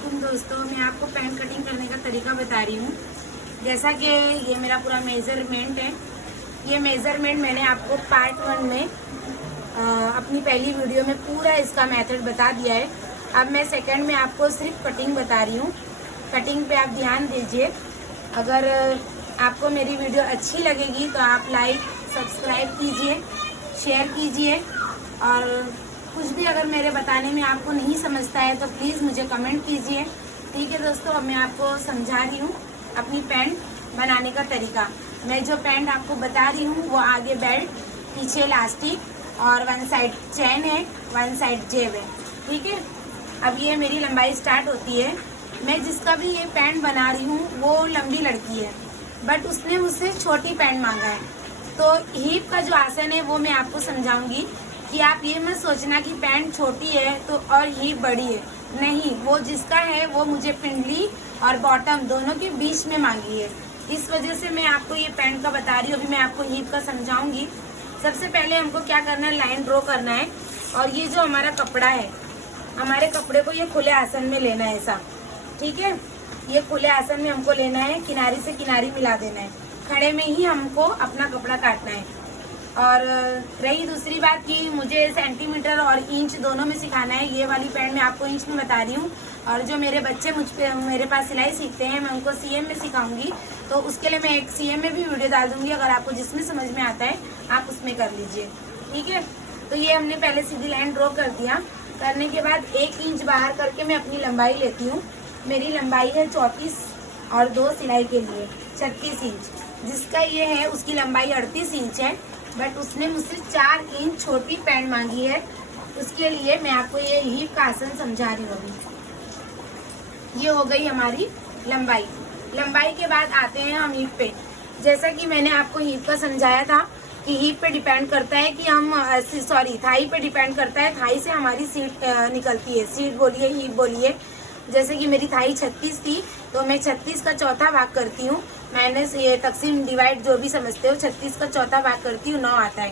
वालेकुम दोस्तों, मैं आपको पैंट कटिंग करने का तरीका बता रही हूँ। जैसा कि ये मेरा पूरा मेज़रमेंट है। ये मेज़रमेंट मैंने आपको पार्ट 1 में अपनी पहली वीडियो में पूरा इसका मेथड बता दिया है। अब मैं सेकंड में आपको सिर्फ कटिंग बता रही हूँ। कटिंग पे आप ध्यान दीजिए। अगर आपको मेरी वीडियो अच्छी लगेगी तो आप लाइक सब्सक्राइब कीजिए, शेयर कीजिए, और कुछ भी अगर मेरे बताने में आपको नहीं समझता है तो प्लीज़ मुझे कमेंट कीजिए। ठीक है दोस्तों, अब मैं आपको समझा रही हूँ अपनी पैंट बनाने का तरीका। मैं जो पैंट आपको बता रही हूँ वो आगे बेल्ट, पीछे इलास्टिक और वन साइड चैन है, वन साइड जेब है। ठीक है, अब ये मेरी लंबाई स्टार्ट होती है। मैं जिसका भी ये पैंट बना रही हूँ वो लंबी लड़की है, बट उसने मुझसे छोटी पैंट मांगा है। तो हिप का जो आसन है वो मैं आपको समझाऊंगी कि आप ये मत सोचना कि पैंट छोटी है तो और हिप बड़ी है। नहीं, वो जिसका है वो मुझे पिंडली और बॉटम दोनों के बीच में मांगी है। इस वजह से मैं आपको ये पैंट का बता रही हूँ। अभी मैं आपको हिप का समझाऊंगी। सबसे पहले हमको क्या करना है, लाइन ड्रॉ करना है। और ये जो हमारा कपड़ा है, हमारे कपड़े को ये खुले आसन में लेना है ऐसा। ठीक है, ये खुले आसन में हमको लेना है, किनारी से किनारी मिला देना है। खड़े में ही हमको अपना कपड़ा काटना है। और रही दूसरी बात कि मुझे सेंटीमीटर और इंच दोनों में सिखाना है। ये वाली पैंट मैं आपको इंच में बता रही हूँ, और जो मेरे बच्चे मेरे पास सिलाई सीखते हैं मैं उनको सीएम में सिखाऊंगी। तो उसके लिए मैं एक सीएम में भी वीडियो डाल दूंगी। अगर आपको जिसमें समझ में आता है आप उसमें कर लीजिए। ठीक है, तो ये हमने पहले सीधी लाइन ड्रॉ कर दिया। करने के बाद 1 इंच बाहर करके मैं अपनी लंबाई लेती हूँ। मेरी लंबाई है 34 और 2 सिलाई के लिए 36 इंच। जिसका ये है उसकी लंबाई 38 इंच है, बट उसने मुझसे 4 इंच छोटी पैंट मांगी है। उसके लिए मैं आपको ये हिप का आसन समझा रही हूँ। ये हो गई हमारी लंबाई। लंबाई के बाद आते हैं हम हिप पे। जैसा कि मैंने आपको हिप का समझाया था कि हिप पे डिपेंड करता है कि हम थाई पे डिपेंड करता है। थाई से हमारी सीट निकलती है। सीट बोलिए, हिप बोलिए। जैसे कि मेरी थाई 36 थी तो मैं 36 का चौथा भाग करती हूँ। मैंने ये तकसीम डिवाइड जो भी समझते हो, 36 का चौथा भाग करती हूँ, 9 आता है।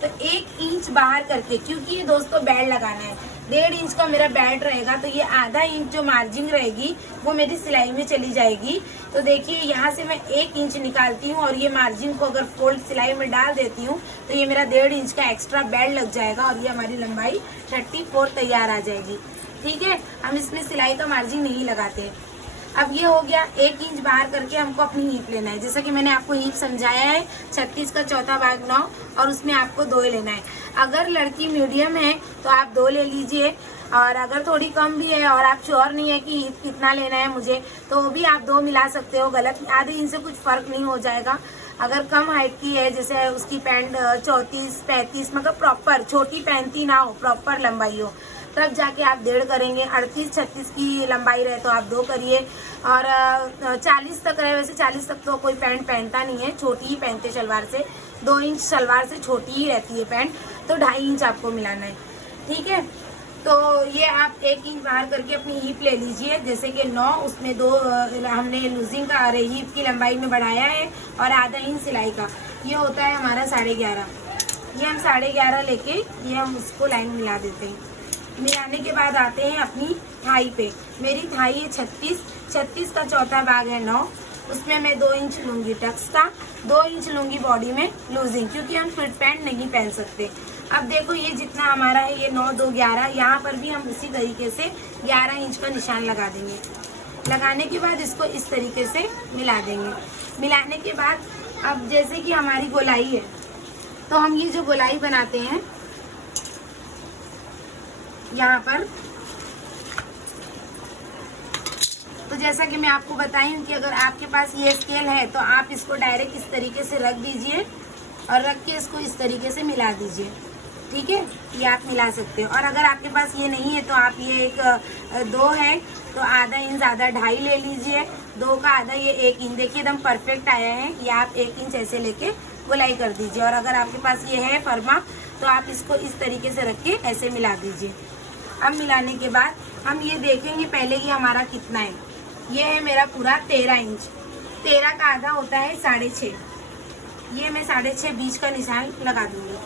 तो 1 इंच बाहर करके, क्योंकि ये दोस्तों बेल्ट लगाना है, 1.5 इंच का मेरा बेल्ट रहेगा, तो ये आधा इंच जो मार्जिन रहेगी वो मेरी सिलाई में चली जाएगी। तो देखिए यहाँ से मैं 1 इंच निकालती हूँ और ये मार्जिन को अगर फोल्ड सिलाई में डाल देती हूँ तो ये मेरा 1.5 इंच का एक्स्ट्रा बेल्ट लग जाएगा और ये हमारी लंबाई 34 तैयार आ जाएगी। ठीक है, हम इसमें सिलाई का मार्जिन नहीं लगाते। अब ये हो गया। 1 इंच बाहर करके हमको अपनी हीप लेना है। जैसा कि मैंने आपको हीप समझाया है, 36 का चौथा भाग 9, और उसमें आपको 2 लेना है। अगर लड़की मीडियम है तो आप 2 ले लीजिए, और अगर थोड़ी कम भी है और आप श्योर नहीं है कि हीप कितना लेना है मुझे, तो वो भी आप 2 मिला सकते हो। गलत आधे इंच से कुछ फ़र्क नहीं हो जाएगा। अगर कम हाइट की है, जैसे उसकी पैंट 34 35, मतलब प्रॉपर छोटी पहनती ना हो, प्रॉपर लंबाई हो, तब जाके आप 1.5 करेंगे। 38-36 की लंबाई रहे तो आप 2 करिए। और 40 तक रहे, वैसे 40 तक तो कोई पैंट पहनता नहीं है, छोटी ही पहनते शलवार से। 2 इंच शलवार से छोटी ही रहती है पैंट, तो 2.5 इंच आपको मिलाना है। ठीक है, तो ये आप 1 इंच बाहर करके अपनी हीप ले लीजिए। जैसे कि 9, उसमें 2 हमने लूजिंग का हीप की लंबाई में बढ़ाया है, और आधा इंच सिलाई का, ये होता है हमारा 11.5। ये हम 11.5 लेके ये हम उसको लाइन मिला देते हैं। मिलाने के बाद आते हैं अपनी थाई पे। मेरी थाई है 36 का चौथा भाग है 9, उसमें मैं 2 इंच लूँगी टक्स का, 2 इंच लूँगी बॉडी में लूजिंग, क्योंकि हम फिट पैंट नहीं पहन सकते। अब देखो ये जितना हमारा है, ये 9 2 11, यहाँ पर भी हम इसी तरीके से 11 इंच का निशान लगा देंगे। लगाने के बाद इसको इस तरीके से मिला देंगे। मिलाने के बाद अब जैसे कि हमारी गोलाई है, तो हम ये जो गोलाई बनाते हैं यहाँ पर, तो जैसा कि मैं आपको बताई हूँ कि अगर आपके पास ये स्केल है तो आप इसको डायरेक्ट इस तरीके से रख दीजिए और रख के इसको इस तरीके से मिला दीजिए। ठीक है, ये आप मिला सकते हो। और अगर आपके पास ये नहीं है तो आप ये 2 है तो आधा इंच ज़्यादा 2.5 ले लीजिए। 2 का आधा ये 1 इंच, देखिए एकदम परफेक्ट आया है। ये आप 1 इंच ऐसे लेके गोलाई कर दीजिए। और अगर आपके पास ये है फरमा तो आप इसको इस तरीके से रख के ऐसे मिला दीजिए। अब मिलाने के बाद हम ये देखेंगे पहले कि हमारा कितना है। ये है मेरा पूरा 13 इंच। 13 का आधा होता है 6.5। ये मैं 6.5 बीच का निशान लगा दूंगी।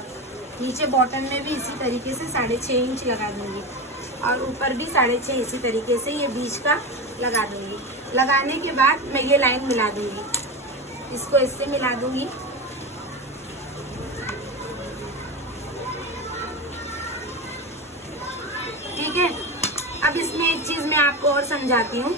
नीचे बॉटम में भी इसी तरीके से 6.5 इंच लगा दूंगी। और ऊपर भी 6.5 इसी तरीके से ये बीच का लगा दूंगी। लगाने के बाद मैं ये लाइन मिला दूंगी, इसको इससे मिला दूंगी। ठीक है, अब इसमें एक चीज़ मैं आपको और समझाती हूँ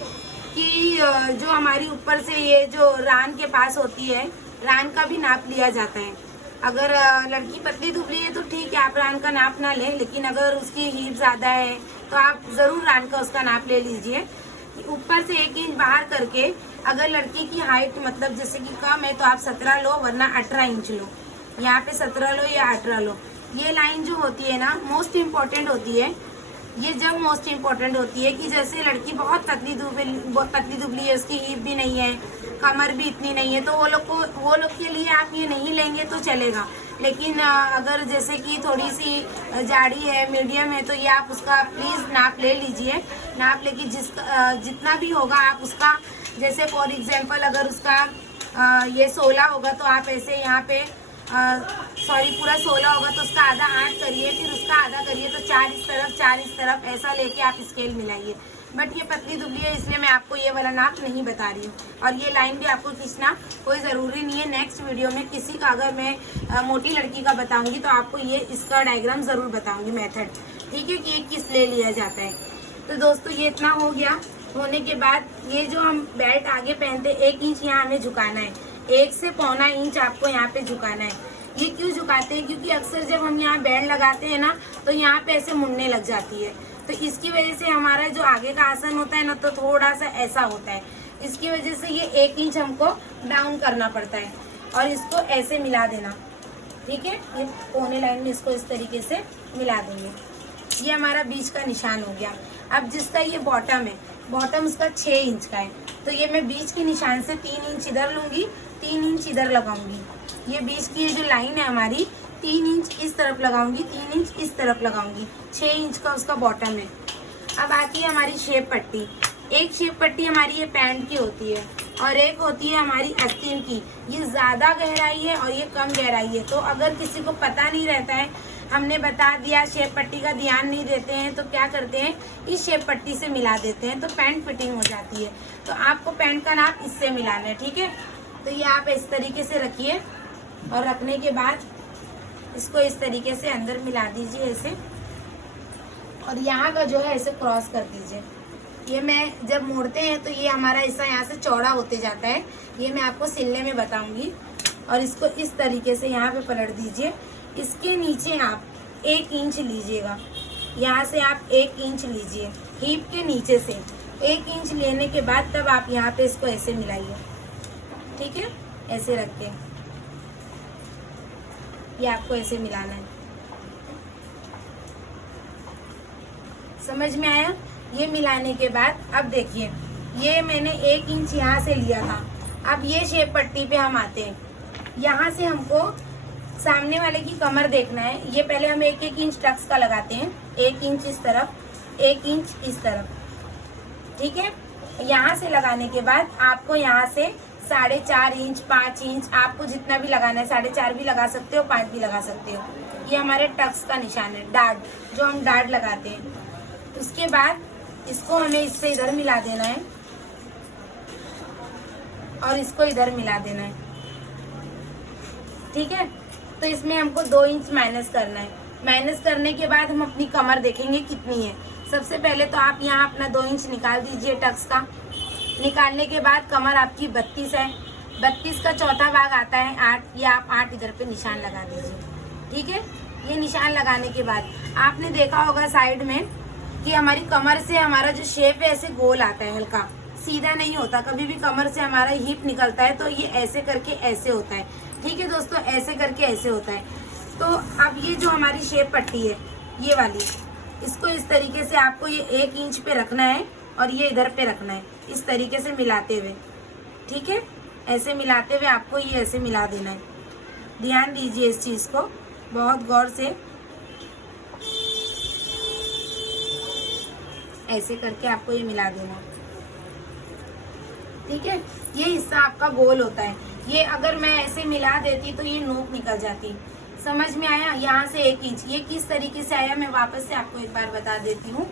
कि जो हमारी ऊपर से ये जो रान के पास होती है, रान का भी नाप लिया जाता है। अगर लड़की पतली दुबली है तो ठीक है, आप रान का नाप ना लें, लेकिन अगर उसकी हीप ज़्यादा है तो आप ज़रूर रान का उसका नाप ले लीजिए। ऊपर से 1 इंच बाहर करके, अगर लड़की की हाइट मतलब जैसे कि कम है तो आप 17 लो, वरना 18 इंच लो। यहाँ पे 17 लो या 18 लो। ये लाइन जो होती है ना, मोस्ट इम्पॉर्टेंट होती है। ये जब मोस्ट इम्पॉर्टेंट होती है कि जैसे लड़की बहुत पतली दुबली है, उसकी हीप भी नहीं है, कमर भी इतनी नहीं है, तो वो लोग के लिए आप ये नहीं लेंगे तो चलेगा। लेकिन अगर जैसे कि थोड़ी सी जाड़ी है, मीडियम है, तो ये आप उसका प्लीज़ नाप ले लीजिए। नाप लेके जितना भी होगा आप उसका, जैसे फॉर एग्जांपल अगर उसका ये 16 होगा तो आप ऐसे यहाँ पे पूरा 16 होगा तो उसका आधा 8 करिए, फिर उसका आधा करिए, तो 4 इस तरफ 4 इस तरफ, ऐसा लेके आप स्केल मिलाइए। बट ये पतली दुबली है इसलिए मैं आपको ये वाला नाप नहीं बता रही हूँ। और ये लाइन भी आपको खींचना कोई ज़रूरी नहीं है। नेक्स्ट वीडियो में किसी का अगर मैं मोटी लड़की का बताऊँगी तो आपको ये इसका डायग्राम ज़रूर बताऊँगी, मेथड, ठीक है, कि ये किस ले लिया जाता है। तो दोस्तों ये इतना हो गया। होने के बाद ये जो हम बेल्ट आगे पहनते 1 इंच यहाँ हमें झुकाना है, 1 से 1.25 इंच आपको यहाँ पे झुकाना है। ये क्यों झुकाते हैं? क्योंकि अक्सर जब हम यहाँ बेल्ट लगाते हैं ना तो यहाँ पे ऐसे मुड़ने लग जाती है, तो इसकी वजह से हमारा जो आगे का आसन होता है ना तो थोड़ा सा ऐसा होता है। इसकी वजह से ये 1 इंच हमको डाउन करना पड़ता है और इसको ऐसे मिला देना। ठीक है, ये कोने लाइन में इसको इस तरीके से मिला देंगे। ये हमारा बीच का निशान हो गया। अब जिसका ये बॉटम है, बॉटम उसका 6 इंच का है, तो ये मैं बीच के निशान से 3 इंच इधर लूँगी, 3 इंच इधर लगाऊंगी। ये बीच की जो लाइन है हमारी, 3 इंच इस तरफ लगाऊंगी, 3 इंच इस तरफ लगाऊंगी। 6 इंच का उसका बॉटम है। अब आती है हमारी शेप पट्टी। एक शेप पट्टी हमारी ये पैंट की होती है और एक होती है हमारी आस्तीन की। ये ज़्यादा गहराई है और ये कम गहराई है। तो अगर किसी को पता नहीं रहता है, हमने बता दिया, शेप पट्टी का ध्यान नहीं देते हैं, तो क्या करते हैं, इस शेप पट्टी से मिला देते हैं, तो पैंट फिटिंग हो जाती है। तो आपको पैंट का नाप इससे मिलाना है। ठीक है, तो ये आप इस तरीके से रखिए और रखने के बाद इसको इस तरीके से अंदर मिला दीजिए ऐसे, और यहाँ का जो है ऐसे क्रॉस कर दीजिए। ये मैं जब मोड़ते हैं तो ये हमारा ऐसा यहाँ से चौड़ा होते जाता है, ये मैं आपको सिलने में बताऊंगी। और इसको इस तरीके से यहाँ पे पलट दीजिए। इसके नीचे आप 1 इंच लीजिएगा, यहाँ से आप 1 इंच लीजिए, हीप के नीचे से 1 इंच लेने के बाद तब आप यहाँ पे इसको ऐसे मिलाइए। ठीक है, ऐसे रख के ये आपको ऐसे मिलाना है। समझ में आया? ये मिलाने के बाद अब देखिए, ये मैंने 1 इंच यहाँ से लिया था। अब ये शेप पट्टी पे हम आते हैं। यहाँ से हमको सामने वाले की कमर देखना है। ये पहले हम 1-1 इंच टक्स का लगाते हैं, 1 इंच इस तरफ, 1 इंच इस तरफ। ठीक है, यहाँ से लगाने के बाद आपको यहाँ से 4.5 इंच, 5 इंच, आपको जितना भी लगाना है, 4.5 भी लगा सकते हो, 5 भी लगा सकते हो। ये हमारे टक्स का निशान है, डार्ट, जो हम डार्ट लगाते हैं। उसके बाद इसको हमें इससे इधर मिला देना है और इसको इधर मिला देना है। ठीक है, तो इसमें हमको 2 इंच माइनस करना है। माइनस करने के बाद हम अपनी कमर देखेंगे कितनी है। सबसे पहले तो आप यहाँ अपना 2 इंच निकाल दीजिए टक्स का। निकालने के बाद कमर आपकी 32 है, 32 का चौथा भाग आता है 8, या आप 8 इधर पे निशान लगा दीजिए। ठीक है, ये निशान लगाने के बाद आपने देखा होगा साइड में कि हमारी कमर से हमारा जो शेप है ऐसे गोल आता है, हल्का सीधा नहीं होता। कभी भी कमर से हमारा हिप निकलता है तो ये ऐसे करके ऐसे होता है। ठीक है दोस्तों, ऐसे करके ऐसे होता है। तो अब ये जो हमारी शेप पट्टी है, ये वाली, इसको इस तरीके से आपको ये 1 इंच पे रखना है और ये इधर पे रखना है, इस तरीके से मिलाते हुए। ठीक है, ऐसे मिलाते हुए आपको ये ऐसे मिला देना है। ध्यान दीजिए इस चीज़ को बहुत गौर से, ऐसे करके आपको ये मिला देना। ठीक है, ये हिस्सा आपका गोल होता है। ये अगर मैं ऐसे मिला देती तो ये नोक निकल जाती। समझ में आया? यहाँ से 1 इंच, ये किस तरीके से आया मैं वापस से आपको एक बार बता देती हूँ।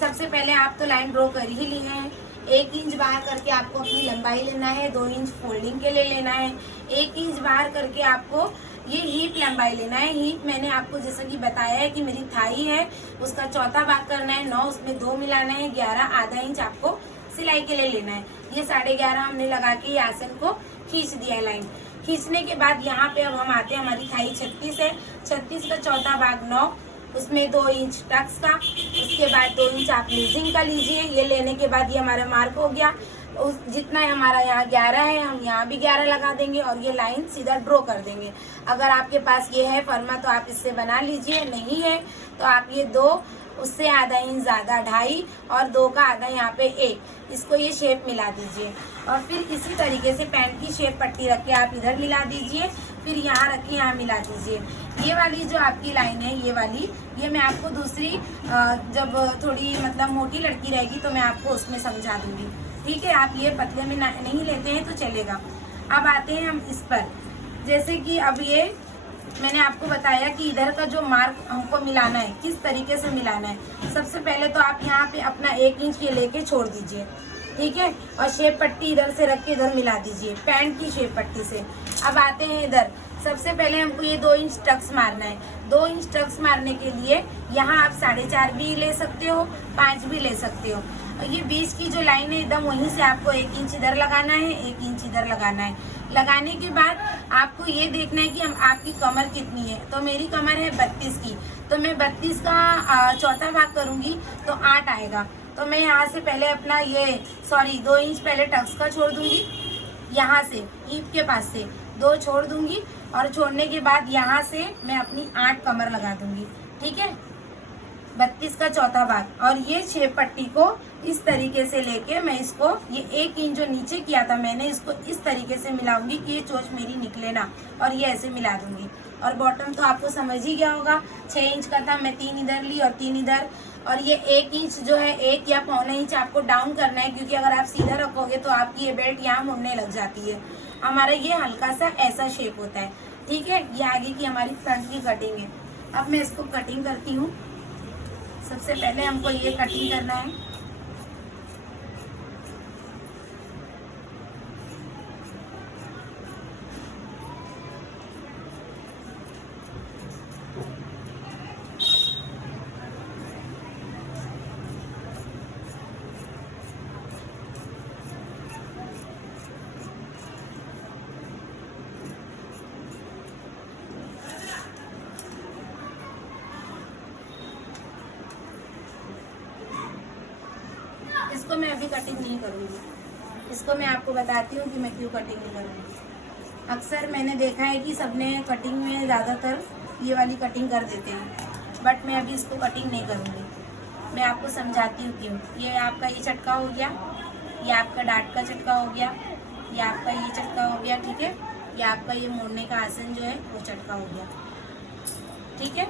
सबसे पहले आप तो लाइन ड्रॉ कर ही ली है। 1 इंच बाहर करके आपको अपनी लंबाई लेना है, 2 इंच फोल्डिंग के लिए लेना है, 1 इंच बाहर करके आपको ये हीप लंबाई लेना है। हीप मैंने आपको जैसा कि बताया है कि मेरी थाई है, उसका चौथा भाग करना है, 9 उसमें 2 मिलाना है, 11 आधा इंच आपको सिलाई के लिए लेना है। ये 11.5 हमने लगा के आसन को खींच दिया है लाइन। खींचने के बाद यहाँ पे अब हम आते हैं, हमारी थाई 36 है, 36 का चौथा भाग 9, उसमें 2 इंच टक्स का, उसके बाद 2 इंच आप लूजिंग का लीजिए। ये लेने के बाद ये हमारा मार्क हो गया। उस जितना हमारा यहाँ 11 है, हम यहाँ भी 11 लगा देंगे और ये लाइन सीधा ड्रॉ कर देंगे। अगर आपके पास ये है फर्मा तो आप इससे बना लीजिए, नहीं है तो आप ये 2 उससे आधा इंच ज़्यादा 2.5 और 2 का आधा यहाँ पे 1, इसको ये शेप मिला दीजिए। और फिर इसी तरीके से पैंट की शेप पट्टी रख के आप इधर मिला दीजिए, फिर यहाँ रख के यहाँ मिला दीजिए। ये वाली जो आपकी लाइन है, ये वाली, ये मैं आपको दूसरी जब थोड़ी मतलब मोटी लड़की रहेगी तो मैं आपको उसमें समझा दूंगी, ठीक है। आप ये पतले में नहीं लेते हैं तो चलेगा। अब आते हैं हम इस पर, जैसे कि अब ये मैंने आपको बताया कि इधर का जो मार्क हमको मिलाना है, किस तरीके से मिलाना है। सबसे पहले तो आप यहाँ पे अपना 1 इंच ये लेके छोड़ दीजिए, ठीक है, और शेप पट्टी इधर से रख के इधर मिला दीजिए पैंट की शेप पट्टी से। अब आते हैं इधर, सबसे पहले हमको ये 2 इंच टक्स मारना है। 2 इंच टक्स मारने के लिए यहाँ आप 4.5 भी ले सकते हो, 5 भी ले सकते हो। और ये बीच की जो लाइन है एकदम वहीं से आपको 1 इंच इधर लगाना है, 1 इंच इधर लगाना है। लगाने के बाद आपको ये देखना है कि हम आपकी कमर कितनी है। तो मेरी कमर है 32 की, तो मैं 32 का चौथा भाग करूँगी तो 8 आएगा। तो मैं यहाँ से पहले अपना ये 2 इंच पहले टक्स का छोड़ दूँगी, यहाँ से हीप के पास से 2 छोड़ दूँगी और छोड़ने के बाद यहाँ से मैं अपनी 8 कमर लगा दूँगी, ठीक है, 32 का चौथा भाग। और ये शेप पट्टी को इस तरीके से लेके मैं इसको ये 1 इंच जो नीचे किया था मैंने, इसको इस तरीके से मिलाऊंगी कि ये चोंच मेरी निकले ना, और ये ऐसे मिला दूंगी। और बॉटम तो आपको समझ ही गया होगा, 6 इंच का था, मैं 3 इधर ली और 3 इधर। और ये 1 इंच जो है 1 या पौना इंच आपको डाउन करना है, क्योंकि अगर आप सीधा रखोगे तो आपकी ये बेल्ट यहाँ मुड़ने लग जाती है। हमारा ये हल्का सा ऐसा शेप होता है, ठीक है। ये आगे की हमारी फ्रंट की कटिंग है। अब मैं इसको कटिंग करती हूँ। सबसे पहले हमको ये कटिंग करना है। इसको मैं अभी कटिंग नहीं करूँगी, इसको मैं आपको बताती हूँ कि मैं क्यों कटिंग नहीं करूँगी। अक्सर मैंने देखा है कि सबने कटिंग में ज़्यादातर ये वाली कटिंग कर देते हैं, बट मैं अभी इसको कटिंग नहीं करूँगी। मैं आपको समझाती हूँ क्यों। ये आपका ये चटका हो गया, ये आपका डाट का चटका हो गया, ये आपका ये चटका हो गया, ठीक है, ये आपका ये मोड़ने का आसन जो है वो चटका हो गया, ठीक है।